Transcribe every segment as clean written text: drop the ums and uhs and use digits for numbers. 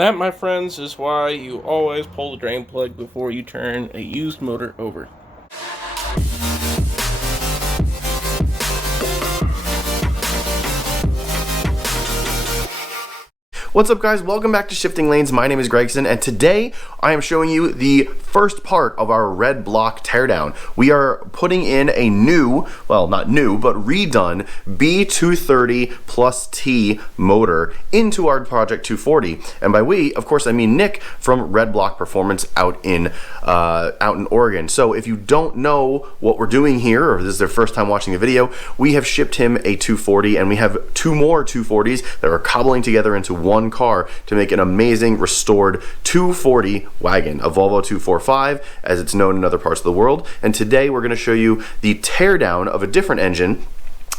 That, my friends, is why you always pull the drain plug before you turn a used motor over. What's up, guys? Welcome back to Shifting Lanes. My name is Gregson, and today I am showing you the first part of our Redblock teardown. We are putting in a new, well, not new, but redone B230 plus T motor into our Project 240. And by we, of course, I mean Nick from Redblock Performance out in Oregon. So if you don't know what we're doing here, or this is their first time watching the video, we have shipped him a 240, and we have two more 240s that are cobbling together into one car to make an amazing restored 240 wagon, a Volvo 245 as it's known in other parts of the world. And today we're going to show you the teardown of a different engine.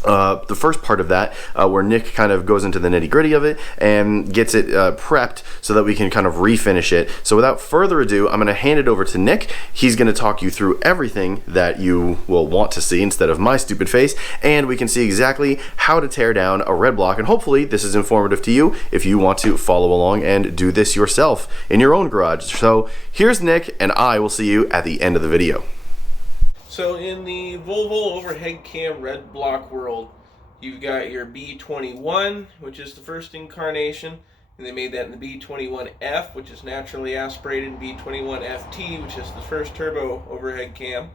The first part of that, where Nick kind of goes into the nitty-gritty of it and gets it prepped so that we can kind of refinish it. So without further ado, I'm going to hand it over to Nick. He's going to talk you through everything that you will want to see instead of my stupid face, and we can see exactly how to tear down a Redblock, and hopefully this is informative to you if you want to follow along and do this yourself in your own garage. So here's Nick, and I will see you at the end of the video. So in the Volvo overhead cam Redblock world, you've got your B21, which is the first incarnation, and they made that in the B21F, which is naturally aspirated, and B21FT, which is the first turbo overhead cam.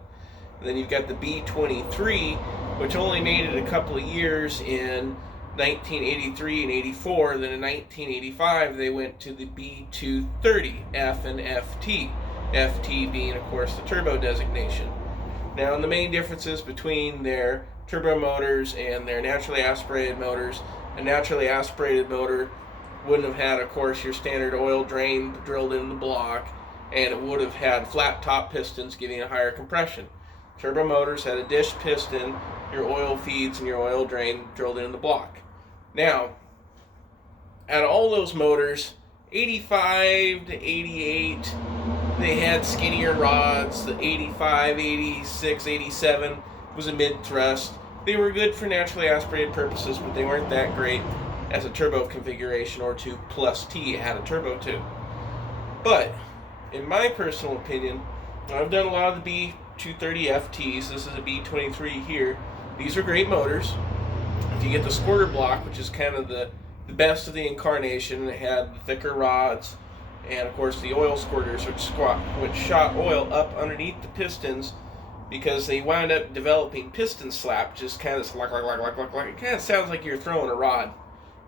And then you've got the B23, which only made it a couple of years in 1983 and 84. Then in 1985 they went to the B230 F and FT, FT being, of course, the turbo designation. Now, the main differences between their turbo motors and their naturally aspirated motors: a naturally aspirated motor wouldn't have had, of course, your standard oil drain drilled into the block, and it would have had flat top pistons giving a higher compression. Turbo motors had a dish piston, your oil feeds, and your oil drain drilled into the block. Now, out of all those motors, 85 to 88, they had skinnier rods. The 85, 86, 87 was a mid-thrust. They were good for naturally aspirated purposes, but they weren't that great as a turbo configuration, or 2 plus T had a turbo too. But, in my personal opinion, I've done a lot of the B230 FTs. This is a B23 here. These are great motors. If you get the squirter block, which is kind of the best of the incarnation, it had the thicker rods, and of course the oil squirters, which shot oil up underneath the pistons, because they wound up developing piston slap, just kind of like. It kind of sounds like you're throwing a rod,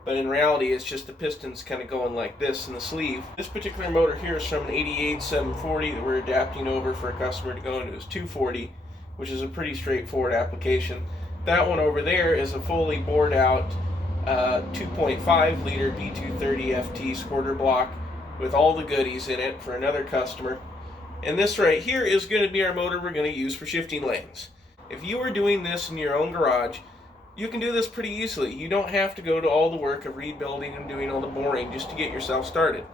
but in reality it's just the pistons kind of going like this in the sleeve. This particular motor here is from an 88 740 that we're adapting over for a customer to go into his 240, which is a pretty straightforward application. That one over there is a fully bored out 2.5 liter B230 FT squirter block with all the goodies in it for another customer. And this right here is going to be our motor we're going to use for shifting lanes. If you are doing this in your own garage, you can do this pretty easily. You don't have to go to all the work of rebuilding and doing all the boring just to get yourself started.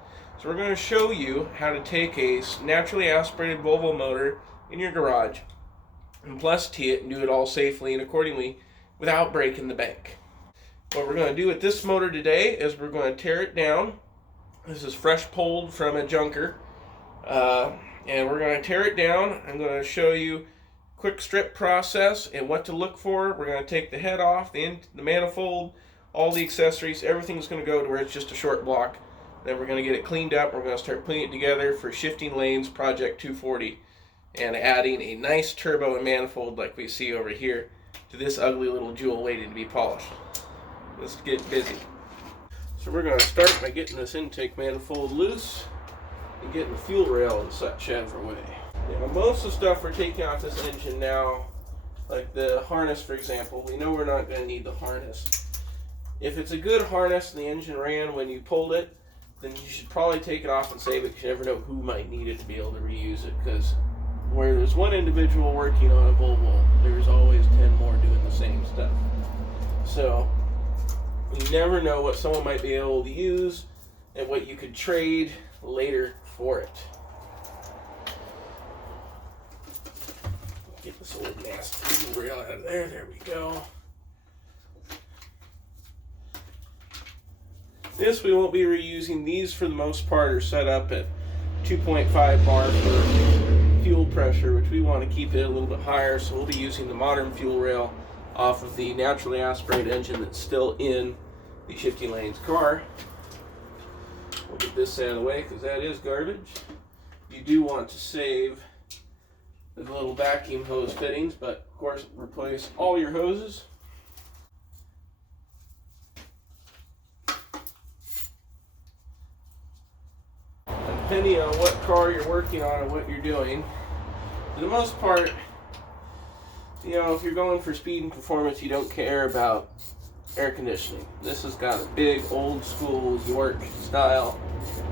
So we're going to show you how to take a naturally aspirated Volvo motor in your garage and plus T it and do it all safely and accordingly without breaking the bank. What we're going to do with this motor today is we're going to tear it down. This is fresh pulled from a junker, and we're going to tear it down. I'm going to show you quick strip process and what to look for. We're going to take the head off, the manifold, all the accessories. Everything's going to go to where it's just a short block. Then we're going to get it cleaned up. We're going to start putting it together for Shifting Lanes Project 240 and adding a nice turbo and manifold like we see over here to this ugly little jewel waiting to be polished. Let's get busy. So we're going to start by getting this intake manifold loose and getting the fuel rail and such out of our way. Now, most of the stuff we're taking off this engine now, like the harness for example, we know we're not going to need the harness. If it's a good harness and the engine ran when you pulled it, then you should probably take it off and save it, because you never know who might need it to be able to reuse it, because where there's one individual working on a Volvo, there's always 10 more doing the same stuff. So you never know what someone might be able to use and what you could trade later for it. Get this old nasty rail out of there. There we go. This we won't be reusing. These for the most part are set up at 2.5 bar for fuel pressure, which we want to keep it a little bit higher, so we'll be using the modern fuel rail off of the naturally aspirated engine that's still in the Shifting Lanes car. We'll get this out of the way because that is garbage. You do want to save the little vacuum hose fittings, but of course replace all your hoses. Depending on what car you're working on and what you're doing, for the most part, you know, if you're going for speed and performance, you don't care about air conditioning. This has got a big old school York style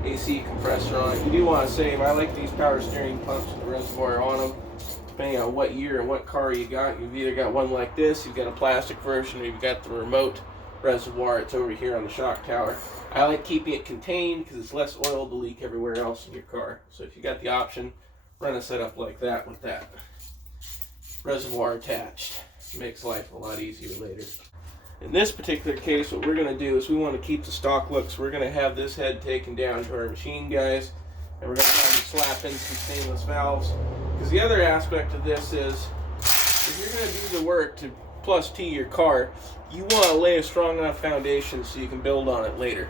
AC compressor on it. You do want to save. I like these power steering pumps with the reservoir on them. Depending on what year and what car you got, you've either got one like this, you've got a plastic version, or you've got the remote reservoir. It's over here on the shock tower. I like keeping it contained because it's less oil to leak everywhere else in your car. So if you got the option, run a setup like that with that reservoir attached. It makes life a lot easier later. In this particular case, what we're going to do is we want to keep the stock look, so we're going to have this head taken down to our machine guys, and we're going to have them slap in some stainless valves. Because the other aspect of this is, if you're going to do the work to plus T your car, you want to lay a strong enough foundation so you can build on it later.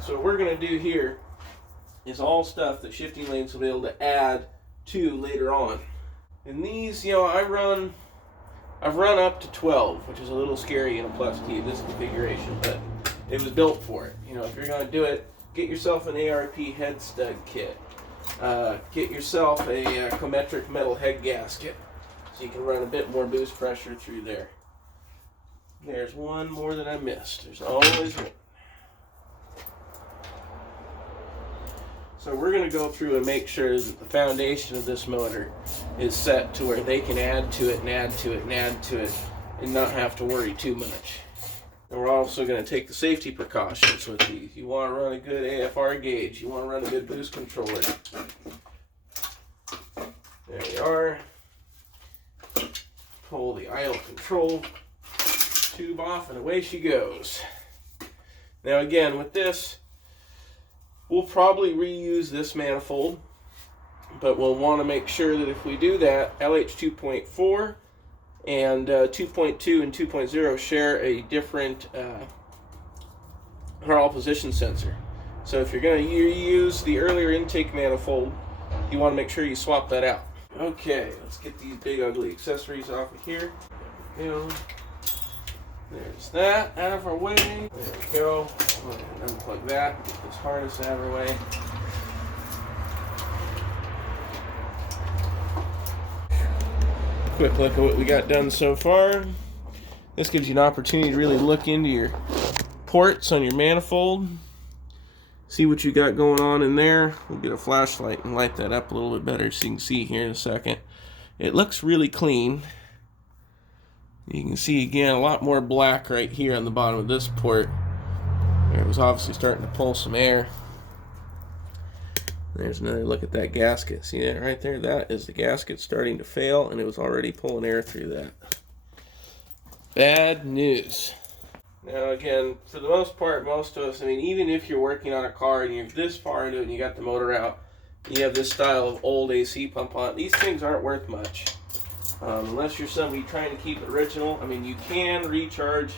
So what we're going to do here is all stuff that Shifting Lanes will be able to add to later on. And these, you know, I've run up to 12, which is a little scary in a plus T, this configuration, but it was built for it. You know, if you're going to do it, get yourself an ARP head stud kit. Get yourself a Cometric metal head gasket so you can run a bit more boost pressure through there. There's one more that I missed. There's always one. So we're going to go through and make sure that the foundation of this motor is set to where they can add to it and add to it and add to it and not have to worry too much. And we're also going to take the safety precautions with these. You want to run a good AFR gauge. You want to run a good boost controller. There we are. Pull the idle control tube off and away she goes. Now again, with this, we'll probably reuse this manifold, but we'll want to make sure that if we do that, LH 2.4 and 2.2 and 2.0 share a different throttle position sensor. So if you're going to use the earlier intake manifold, you want to make sure you swap that out. Okay, let's get these big ugly accessories off of here. There we go. There's that out of our way. There we go. Unplug that, get this harness out of our way. Quick look at what we got done so far. This gives you an opportunity to really look into your ports on your manifold. See what you got going on in there. We'll get a flashlight and light that up a little bit better so you can see here in a second. It looks really clean. You can see again a lot more black right here on the bottom of this port. It was obviously starting to pull some air. There's another look at that gasket. See that right there? That is the gasket starting to fail, and it was already pulling air through that. Bad news. Now again, for the most part, most of us, I mean, even if you're working on a car and you're this far into it and you got the motor out, you have this style of old AC pump on, these things aren't worth much. Unless you're somebody trying to keep it original. I mean, you can recharge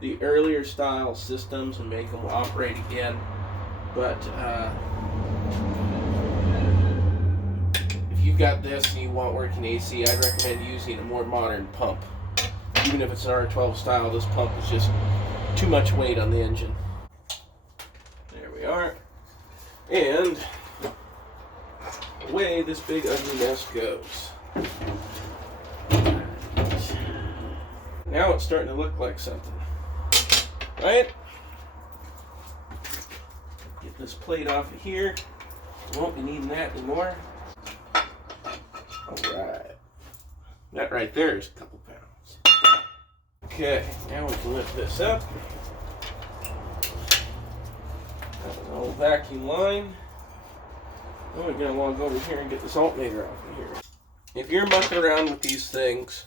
the earlier style systems and make them operate again, but if you've got this and you want working AC, I'd recommend using a more modern pump. Even if it's an R12 style, this pump is just too much weight on the engine. There we are. And away this big ugly mess goes. Now it's starting to look like something. Right? Get this plate off of here. Won't be needing that anymore. Alright. That right there is a couple pounds. Okay, now we can lift this up. Got an old vacuum line. Then we're going to want to go over here and get this alternator off of here. If you're mucking around with these things,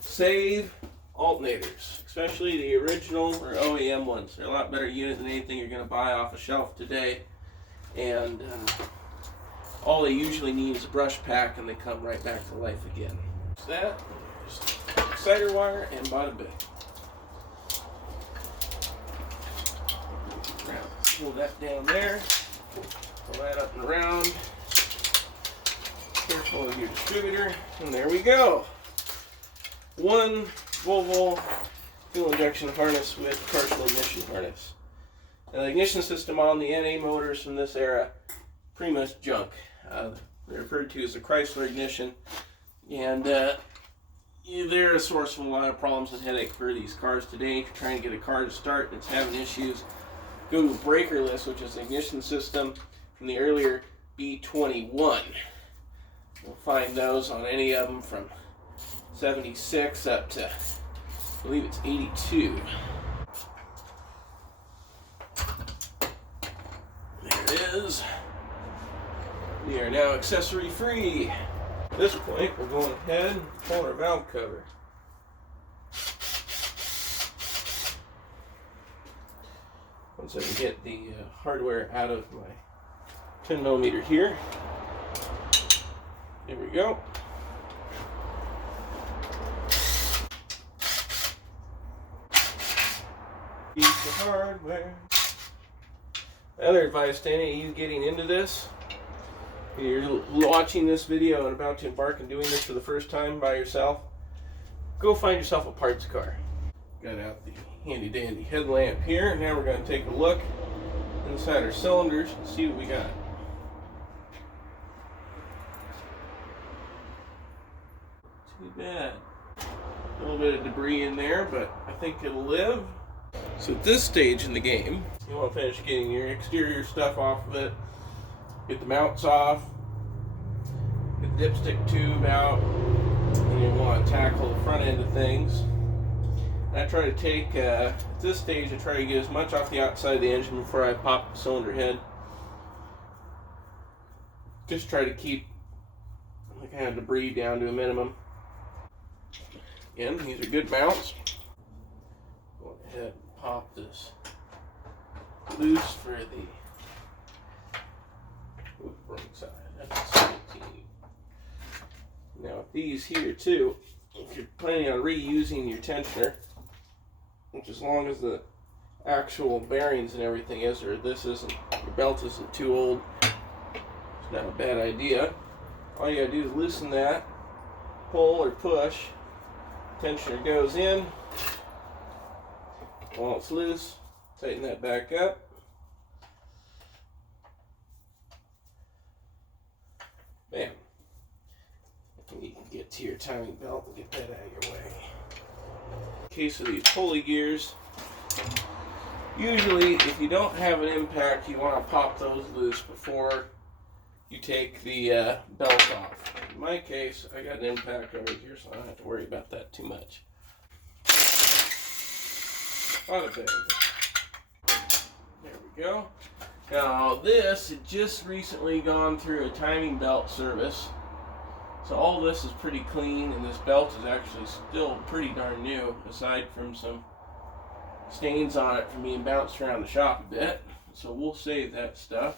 save alternators, especially the original or OEM ones. They're a lot better unit than anything you're going to buy off a shelf today. And all they usually need is a brush pack, and they come right back to life again. So that, just exciter wire, and bada bing. Pull that down there, pull that up and around. Careful of your distributor, and there we go. One Volvo fuel injection harness with partial ignition harness. Now, the ignition system on the NA motors from this era, pretty much junk. They're referred to as the Chrysler ignition, and they're a source of a lot of problems and headache for these cars today. If you're trying to get a car to start and it's having issues, go to breakerless, which is the ignition system from the earlier B21. You'll find those on any of them from 76 up to, I believe it's 82. There it is. We are now accessory free. At this point, we're going ahead and pull our valve cover. Once I can get the hardware out of my 10mm here. There we go. Piece of hardware. Other advice to any of you getting into this, if you're watching this video and about to embark on doing this for the first time by yourself, go find yourself a parts car. Got out the handy dandy headlamp here. Now we're going to take a look inside our cylinders and see what we got. Too bad. A little bit of debris in there, but I think it'll live. So at this stage in the game, you want to finish getting your exterior stuff off of it, get the mounts off, get the dipstick tube out, and you want to tackle the front end of things. I try to take, at this stage, I try to get as much off the outside of the engine before I pop the cylinder head. Just try to keep the kind of debris down to a minimum. Again, these are good mounts. Go ahead and pop this loose for the wrong side. That's 17. Now with these here too, if you're planning on reusing your tensioner, which as long as the actual bearings and everything is, or this isn't, your belt isn't too old, it's not a bad idea. All you gotta do is loosen that, pull or push, tensioner goes in. While it's loose, tighten that back up. Bam. And you can get to your timing belt and get that out of your way. In case of these pulley gears, usually if you don't have an impact, you want to pop those loose before you take the belt off. In my case, I got an impact over here, so I don't have to worry about that too much. Bada bing. There we go. Now this had just recently gone through a timing belt service, so all this is pretty clean, and this belt is actually still pretty darn new, aside from some stains on it from being bounced around the shop a bit. So we'll save that stuff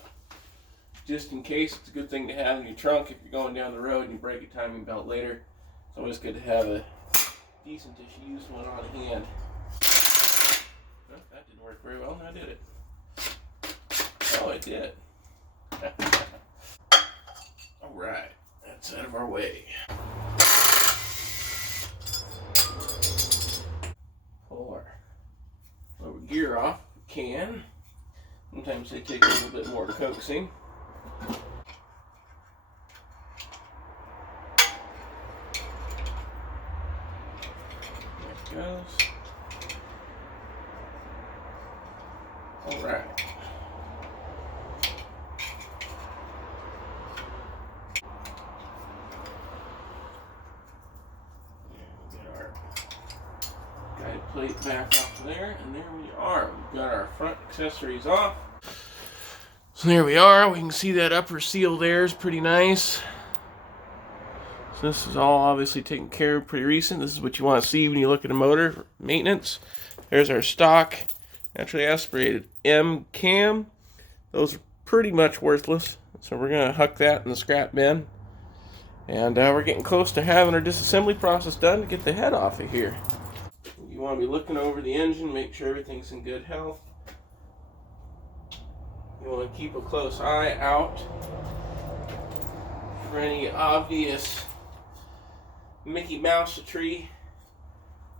just in case. It's a good thing to have in your trunk if you're going down the road and you break a timing belt later. It's always good to have a decent-ish used one on hand. Oh, that didn't work very well. Now did it? Oh, it did. Alright, that's out of our way. Pull our lower gear off if we can. Sometimes they take a little bit more coaxing. There it goes. Alright. Plate back off there, and there we are. We've got our front accessories off. So there we are. We can see that upper seal there is pretty nice. So this is all obviously taken care of pretty recent. This is what you want to see when you look at a motor maintenance. There's our stock naturally aspirated M cam. Those are pretty much worthless, so we're going to huck that in the scrap bin. And we're getting close to having our disassembly process done to get the head off of here. You want to be looking over the engine, make sure everything's in good health. You want to keep a close eye out for any obvious Mickey Mouse-a-tree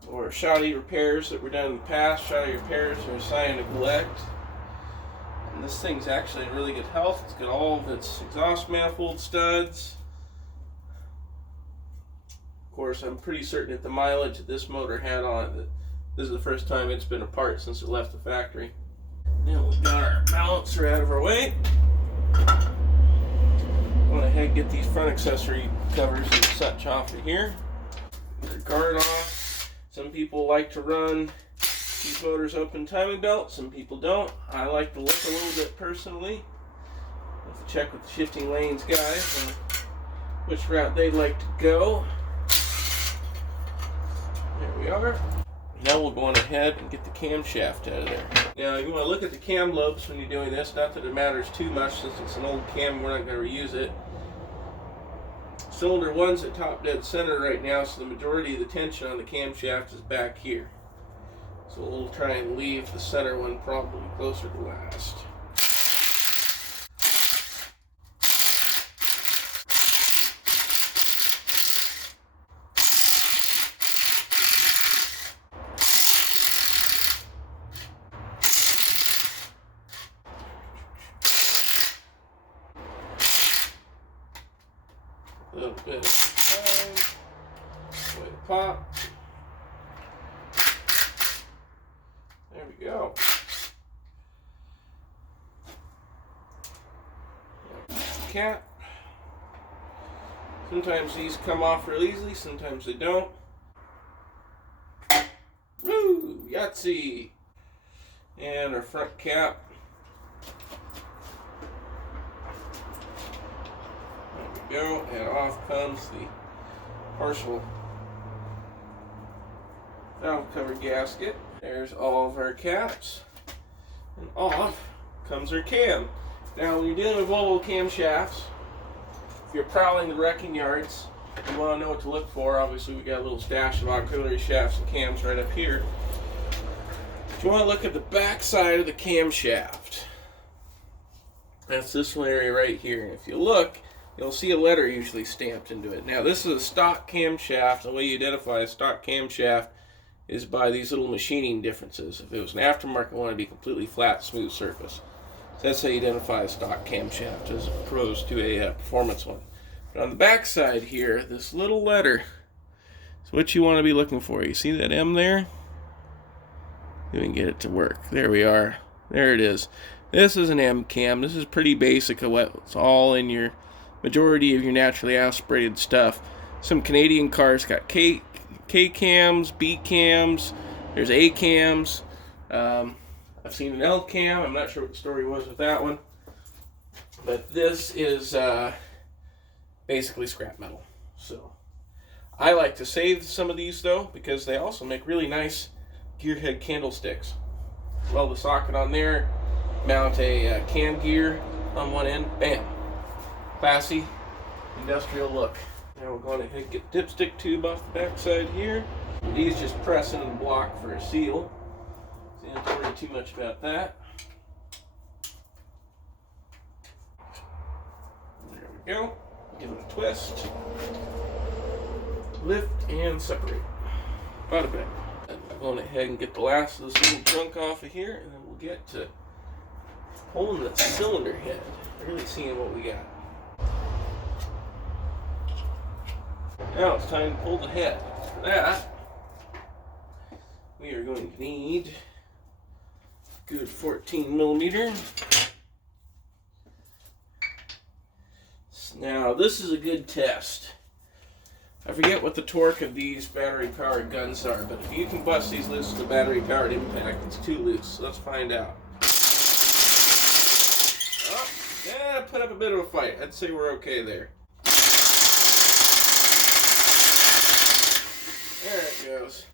or shoddy repairs that were done in the past. Shoddy repairs are a sign of neglect. And this thing's actually in really good health. It's got all of its exhaust manifold studs. Of course, I'm pretty certain that the mileage that this motor had on it, that this is the first time it's been apart since it left the factory. Now we've got our balancer out of our way. Went ahead and get these front accessory covers and such off of here. Get our guard off. Some people like to run these motors open timing belt. Some people don't. I like the look a little bit personally. I'll have to check with the Shifting Lanes guys on which route they'd like to go. There we are. Now we'll go on ahead and get the camshaft out of there. Now you want to look at the cam lobes when you're doing this. Not that it matters too much since it's an old cam, we're not going to reuse it. Cylinder 1's at top dead center right now, so the majority of the tension on the camshaft is back here. So we'll try and leave the center one probably closer to last. A little bit of time. Way to pop. There we go. Cap. Sometimes these come off real easily, sometimes they don't. Woo! Yahtzee! And our front cap. Go, and off comes the partial valve cover gasket. There's all of our caps, and off comes our cam. Now when you're dealing with Volvo camshafts, if you're prowling the wrecking yards, you want to know what to look for. Obviously we got a little stash of auxiliary shafts and cams right up here. But you want to look at the back side of the camshaft. That's this little area right here. And if you look, you'll see a letter usually stamped into it. Now this is a stock camshaft. The way you identify a stock camshaft is by these little machining differences. If it was an aftermarket one, it'd be completely flat, smooth surface. So that's how you identify a stock camshaft as opposed to a performance one. But on the back side here, this little letter is what you want to be looking for. You see that M there? You can get it to work. There we are. There it is. This is an M cam. This is pretty basic of what's all in your majority of your naturally aspirated stuff. Some Canadian cars got K cams, B cams, there's A cams. I've seen an L cam. I'm not sure what the story was with that one. But this is basically scrap metal. So I like to save some of these though, because they also make really nice gearhead candlesticks. Weld the socket on there, mount a cam gear on one end, bam. Classy, industrial look. Now we're going ahead and get the dipstick tube off the back side here. These just press into the block for a seal. So you don't have to worry too much about that. There we go. Give it a twist. Lift and separate. Bada bang. And we're going ahead and get the last of this little junk off of here, and then we'll get to pulling the cylinder head. Really seeing what we got. Now it's time to pull the head. For that, we are going to need a good 14 millimeter. Now this is a good test. I forget what the torque of these battery-powered guns are, but if you can bust these loose with a battery-powered impact, it's too loose. So let's find out. Oh, yeah, put up a bit of a fight. I'd say we're okay there. There it goes.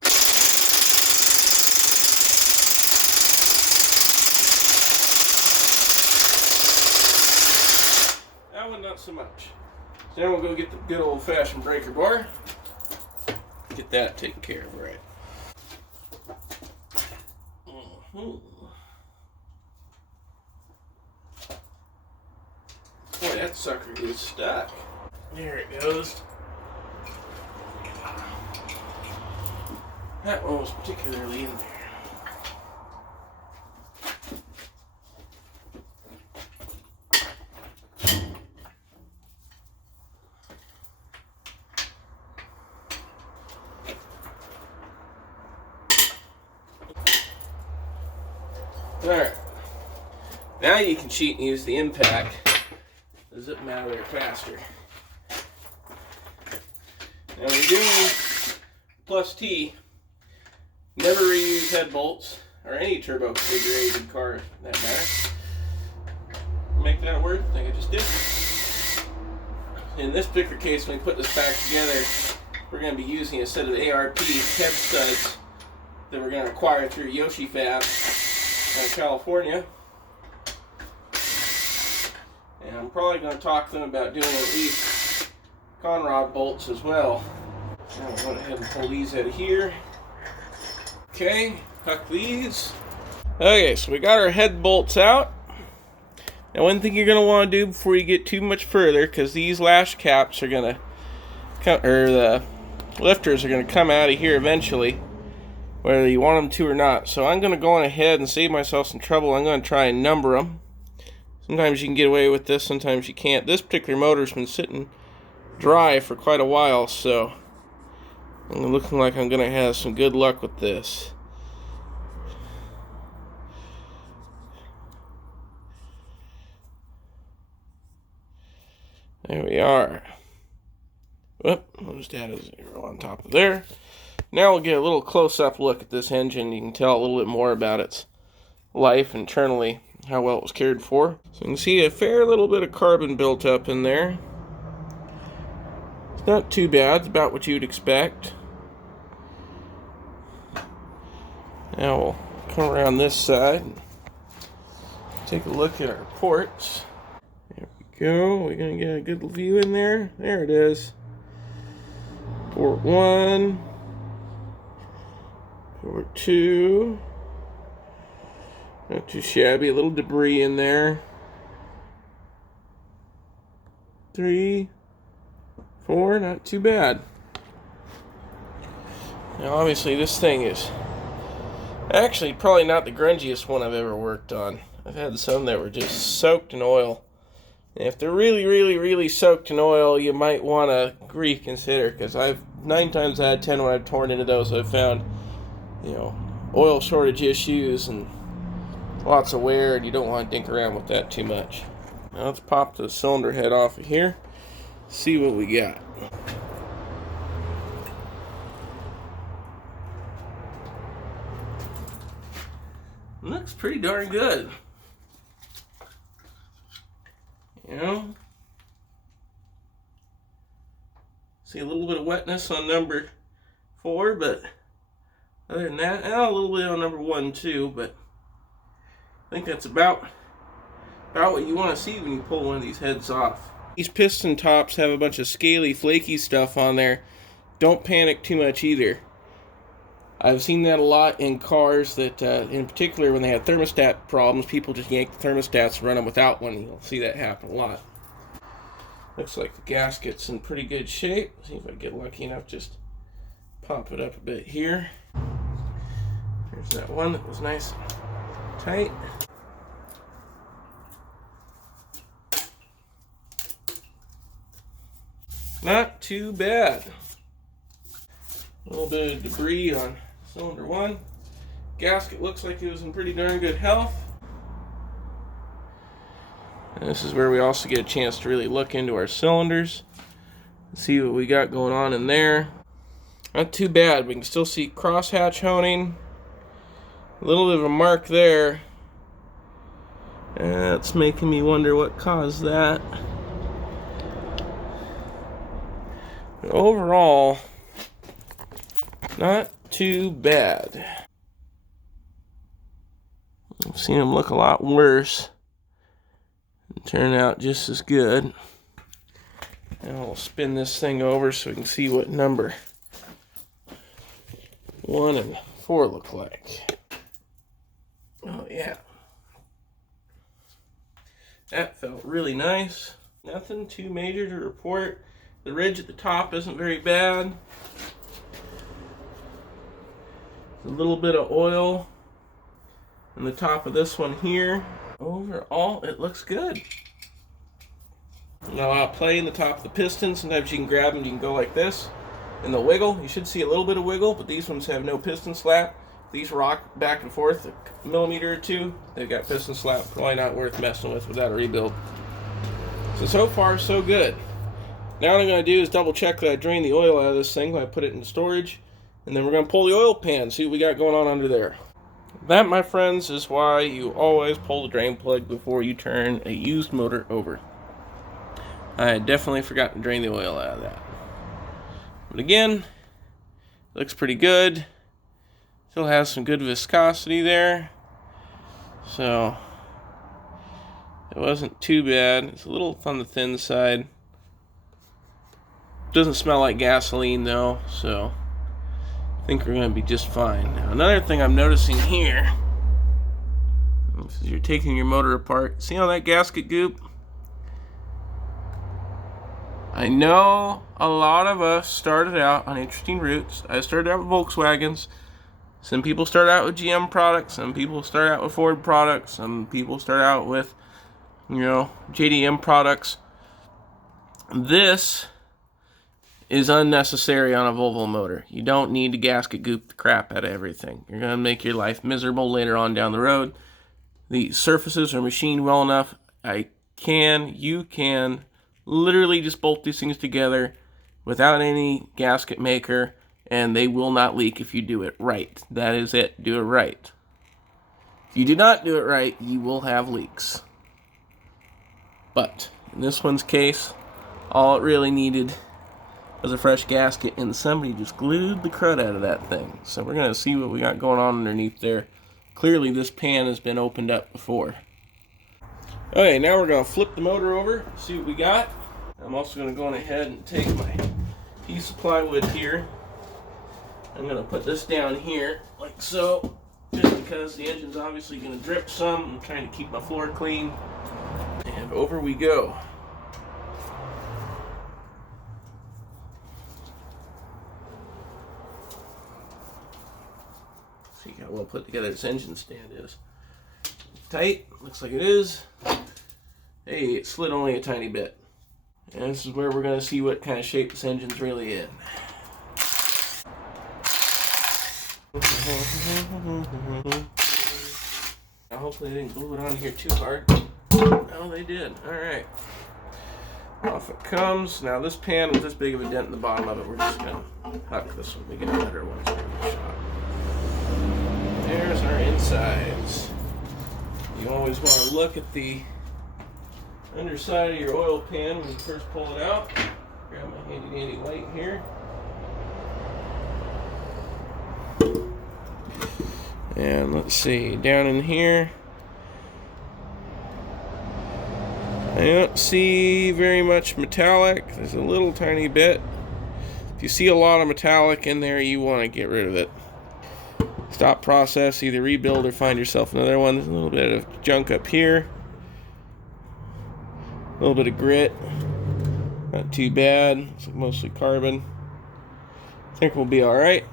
That one not so much. So then we'll go get the good old-fashioned breaker bar. Get that taken care of, right? Boy, that sucker is stuck. There it goes. That one was particularly in there. Alright, now you can cheat and use the impact to zip them out of there faster. Now when you're doing plus T, never reuse head bolts, or any turbo configurated car for that matter. Make that work, I think I just did. In this particular case, when we put this back together, we're going to be using a set of ARP head studs that we're going to acquire through Yoshi Fab in California, and I'm probably going to talk to them about doing at least conrod bolts as well. Now I'm going to go ahead and pull these out of here. Okay, tuck these. Okay, so we got our head bolts out. Now one thing you're going to want to do before you get too much further, because these lash caps are going to come, or the lifters are going to come out of here eventually, whether you want them to or not. So I'm going to go on ahead and save myself some trouble. I'm going to try and number them. Sometimes you can get away with this, sometimes you can't. This particular motor's been sitting dry for quite a while, so I'm looking like I'm going to have some good luck with this. There we are. Whoop, I'll just add a 0 on top of there. Now we'll get a little close-up look at this engine. You can tell a little bit more about its life internally, how well it was cared for. So you can see a fair little bit of carbon built up in there. It's not too bad. It's about what you'd expect. Now we'll come around this side and take a look at our ports. There we go. We're going to get a good view in there. There it is. Port 1. Port 2. Not too shabby. A little debris in there. 3. 4. Not too bad. Now obviously this thing is actually probably not the grungiest one I've ever worked on. I've had some that were just soaked in oil. And if they're really soaked in oil, you might want to reconsider, because I've 9 times out of 10 when I've torn into those, I've found, you know, oil shortage issues and lots of wear, and you don't want to dink around with that too much. Now let's pop the cylinder head off of here, see what we got. Looks pretty darn good. You know, see a little bit of wetness on number 4, but other than that, and a little bit on number 1 too, but I think that's about what you want to see when you pull one of these heads off. These piston tops have a bunch of scaly, flaky stuff on there. Don't panic too much either. I've seen that a lot in cars that, in particular, when they have thermostat problems, people just yank the thermostats and run them without one. You'll see that happen a lot. Looks like the gasket's in pretty good shape. See if I get lucky enough, just pop it up a bit here. There's that one that was nice and tight. Not too bad. A little bit of debris on cylinder 1. Gasket looks like it was in pretty darn good health. And this is where we also get a chance to really look into our cylinders, see what we got going on in there. Not too bad. We can still see crosshatch honing. A little bit of a mark there. That's making me wonder what caused that. But overall, Not too bad. I've seen them look a lot worse and turn out just as good. Now we'll spin this thing over so we can see what number 1 and 4 look like. Oh yeah. That felt really nice. Nothing too major to report. The ridge at the top isn't very bad. A little bit of oil on the top of this one here. Overall, it looks good. Now I'll play in the top of the piston. Sometimes you can grab them, you can go like this, and they'll wiggle. You should see a little bit of wiggle, but these ones have no piston slap. These rock back and forth a millimeter or two. They've got piston slap. Probably not worth messing with without a rebuild. So far, so good. Now what I'm going to do is double check that I drain the oil out of this thing when I put it in storage. And then we're going to pull the oil pan, see what we got going on under there. That, my friends, is why you always pull the drain plug before you turn a used motor over. I definitely forgot to drain the oil out of that. But again, it looks pretty good. Still has some good viscosity there. So, it wasn't too bad. It's a little on the thin side. Doesn't smell like gasoline though, so I think we're going to be just fine. Now, another thing I'm noticing here is you're taking your motor apart. See all that gasket goop? I know a lot of us started out on interesting routes. I started out with Volkswagens. Some people start out with GM products. Some people start out with Ford products. Some people start out with, JDM products. This is unnecessary on a Volvo motor. You don't need to gasket goop the crap out of everything. You're going to make your life miserable later on down the road. The surfaces are machined well enough. You can literally just bolt these things together without any gasket maker, and they will not leak if you do it right. That is it. Do it right. If you do not do it right, you will have leaks. But in this one's case, all it really needed was a fresh gasket, and somebody just glued the crud out of that thing. So we're going to see what we got going on underneath there. Clearly this pan has been opened up before. Okay, now we're going to flip the motor over, see what we got. I'm also going to go on ahead and take my piece of plywood here. I'm going to put this down here, like so, just because the engine's obviously going to drip some. I'm trying to keep my floor clean. And over we go. See how well put together this engine stand is. Tight, looks like it is. Hey, it slid only a tiny bit. And this is where we're going to see what kind of shape this engine's really in. Now hopefully they didn't glue it on here too hard. Oh, they did. Alright. Off it comes. Now this pan with this big of a dent in the bottom of it, we're just going to huck this one. We get better ones for the shop. There's our insides. You always want to look at the underside of your oil pan when you first pull it out. Grab my handy dandy light here. And let's see, down in here, I don't see very much metallic. There's a little tiny bit. If you see a lot of metallic in there, you want to get rid of it. Stop process, either rebuild or find yourself another one. There's a little bit of junk up here. A little bit of grit. Not too bad. It's mostly carbon. I think we'll be alright.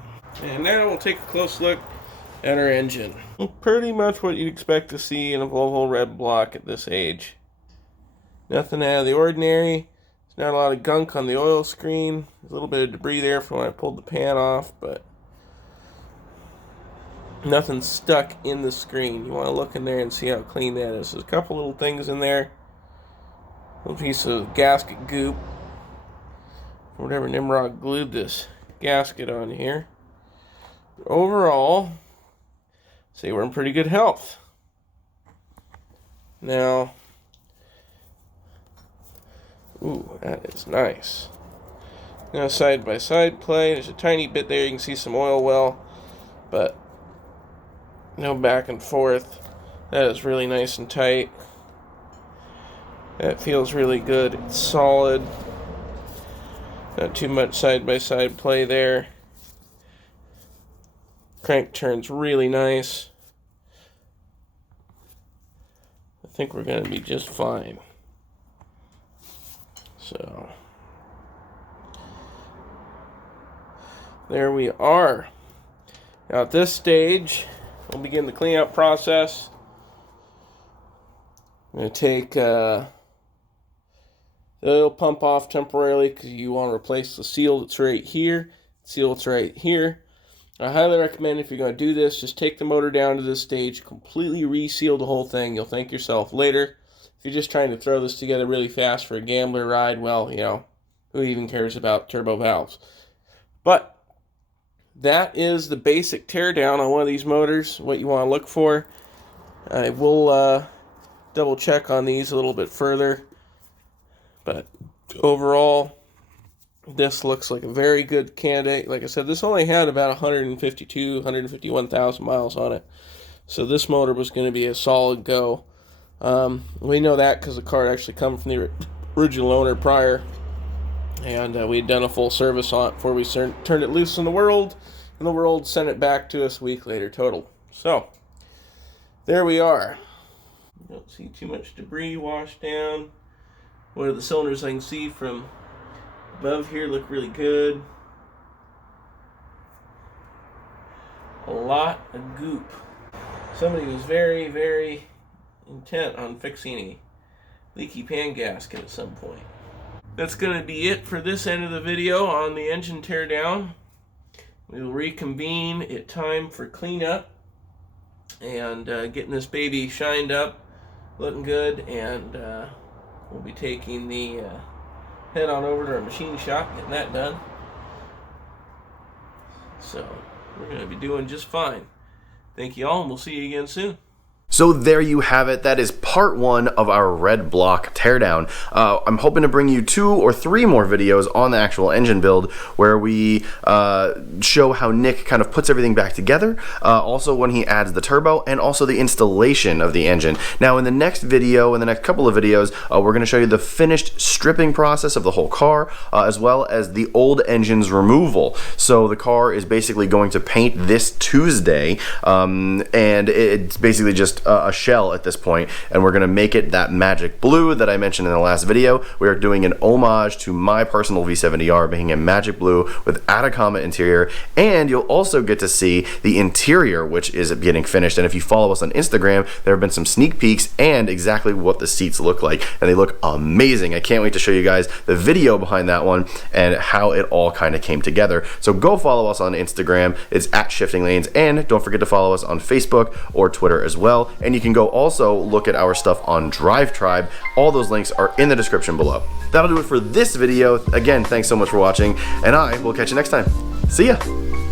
And now we'll take a close look at our engine. Pretty much what you'd expect to see in a Volvo Redblock at this age. Nothing out of the ordinary. There's not a lot of gunk on the oil screen. There's a little bit of debris there from when I pulled the pan off, but nothing stuck in the screen. You want to look in there and see how clean that is. There's a couple little things in there. A little piece of gasket goop. Whatever Nimrod glued this gasket on here. Overall, say we're in pretty good health. Now, ooh, that is nice. Now side by side play. There's a tiny bit there. You can see some oil well, but no back and forth. That is really nice and tight. That feels really good. It's solid. Not too much side by side play there. Crank turns really nice. I think we're going to be just fine. So there we are. Now at this stage, we'll begin the cleanup process. I'm going to take the oil pump off temporarily because you want to replace the seal that's right here. Seal that's right here. I highly recommend, if you're going to do this, just take the motor down to this stage, completely reseal the whole thing. You'll thank yourself later. If you're just trying to throw this together really fast for a gambler ride, well, you know, who even cares about turbo valves? But that is the basic teardown on one of these motors, what you want to look for. I will double check on these a little bit further, but overall, this looks like a very good candidate. Like I said, this only had about 151,000 miles on it. So this motor was going to be a solid go. We know that because the car actually come from the original owner prior. And we had done a full service on it before we turned it loose in the world. And the world sent it back to us a week later total. So, there we are. Don't see too much debris washed down. One of the cylinders I can see from above here look really good. A lot of goop. Somebody was very, very intent on fixing a leaky pan gasket at some point. That's going to be it for this end of the video on the engine teardown. We will reconvene at time for cleanup and getting this baby shined up, looking good, and we'll be taking the head on over to our machine shop, getting that done. So we're going to be doing just fine. Thank you all, and we'll see you again soon. So there you have it. That is part 1 of our Redblock teardown. I'm hoping to bring you 2 or 3 more videos on the actual engine build where we show how Nick kind of puts everything back together, also when he adds the turbo, and also the installation of the engine. Now in the next video, in the next couple of videos, we're going to show you the finished stripping process of the whole car, as well as the old engine's removal. So the car is basically going to paint this Tuesday, and it's basically just a shell at this point, and we're going to make it that magic blue that I mentioned in the last video. We are doing an homage to my personal V70R, making a magic blue with Atacama interior, and you'll also get to see the interior, which is getting finished. And if you follow us on Instagram, there have been some sneak peeks and exactly what the seats look like, and they look amazing. I can't wait to show you guys the video behind that one and how it all kind of came together. So go follow us on Instagram. It's at Shifting Lanes, and don't forget to follow us on Facebook or Twitter as well. And you can go also look at our stuff on Drive Tribe. All those links are in the description below. That'll do it for this video. Again, thanks so much for watching, and I will catch you next time. See ya!